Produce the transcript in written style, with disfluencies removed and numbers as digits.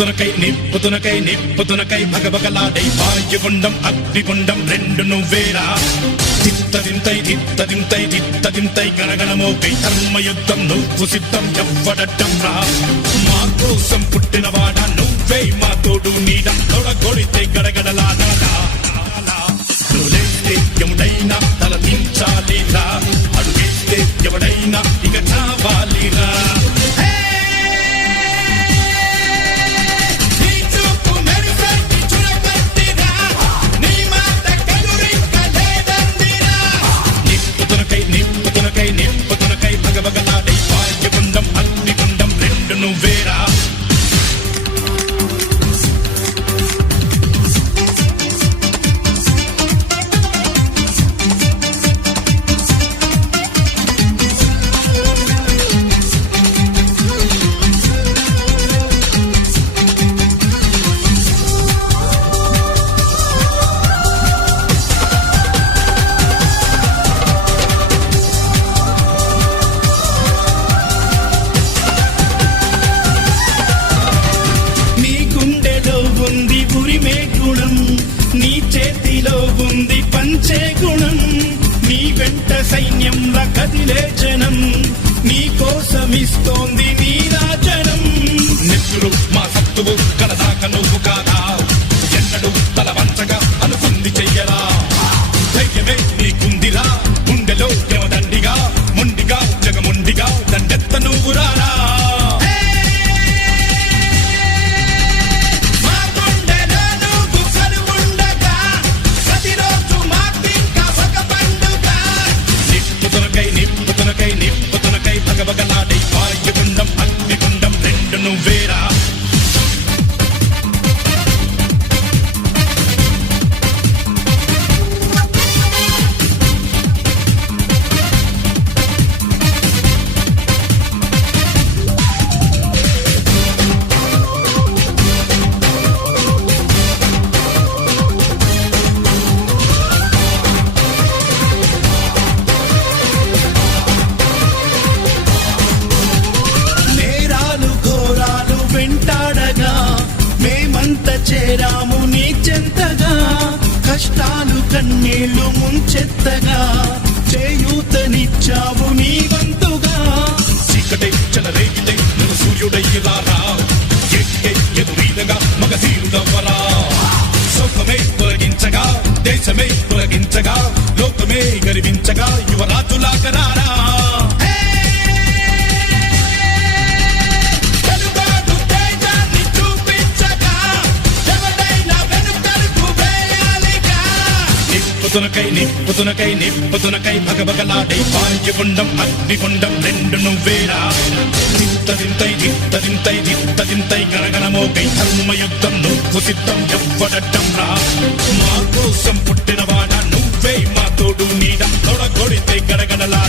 నిప్పుతునకై భగభగలాడై వాయుగుండం అగ్నిగుండం రెండు నువ్వేరా తిత్తదింతై గణగణమోకై ధర్మయుద్ధం నువ్వు సిద్ధం ఎవ్వడట్టం రా మా కోసం పుట్టినవాడా నువ్వే మా తోడు నీడ తొడగొడితే గడగడలాడా నువ్వులేస్తే ఎవడైనా తల దించాలిరా అడుగేస్తే ఎవడైనా ఇక చావాలిరా నిప్పుతునకై భగభగలాడై వాయుగుండం అగ్నిగుండం రెండు నువ్వేరా నీ చేతిలో ఉంది పంచే గుణం నీ వెంట సైన్యంలా కదిలే జనం నీ కోసమిస్తోంది నీ రాజనం నెత్తురు మా సత్తువు కలదాక నువ్వు కాదా ఎన్నడు తల వంచగా అనుకుంది చెయ్యరా ధైర్యమే నీకుందిరా గుండెలో దేవదండిగా మొండిగా జగముండిగా దండెత్త నువ్వు రారా నిప్పుతునకై భగభగలాడై వాయుగుండం అగ్నిగుండం రెండు నువ్వేరా చేరాము నీ చెంతగా కష్టాలు కన్నీళ్లు ముంచెత్తగా చేయూతనిచ్చావు నీ వంతుగా చీకటై చెలరేగితే నువ్వు సూర్యుడయ్యలారా ఎదురీదగా మగధీరుడవ్వరా సౌఖమే తొలగించగా దేశమే తొలగించగా లోకమే గర్వించగా యువరాజులాగరారా నిప్పుతునకై భగభగలాడై వాయుగుండం అగ్నిగుండం రెండు నువ్వేరా తిత్తదింతై గణగణమోకై ధర్మయుద్ధం నువ్వు సిద్ధం ఎవ్వడట్టం రా మా కోసం పుట్టినవాడా నువ్వే మా తోడు నీడ తొడగొడితే గడగడలా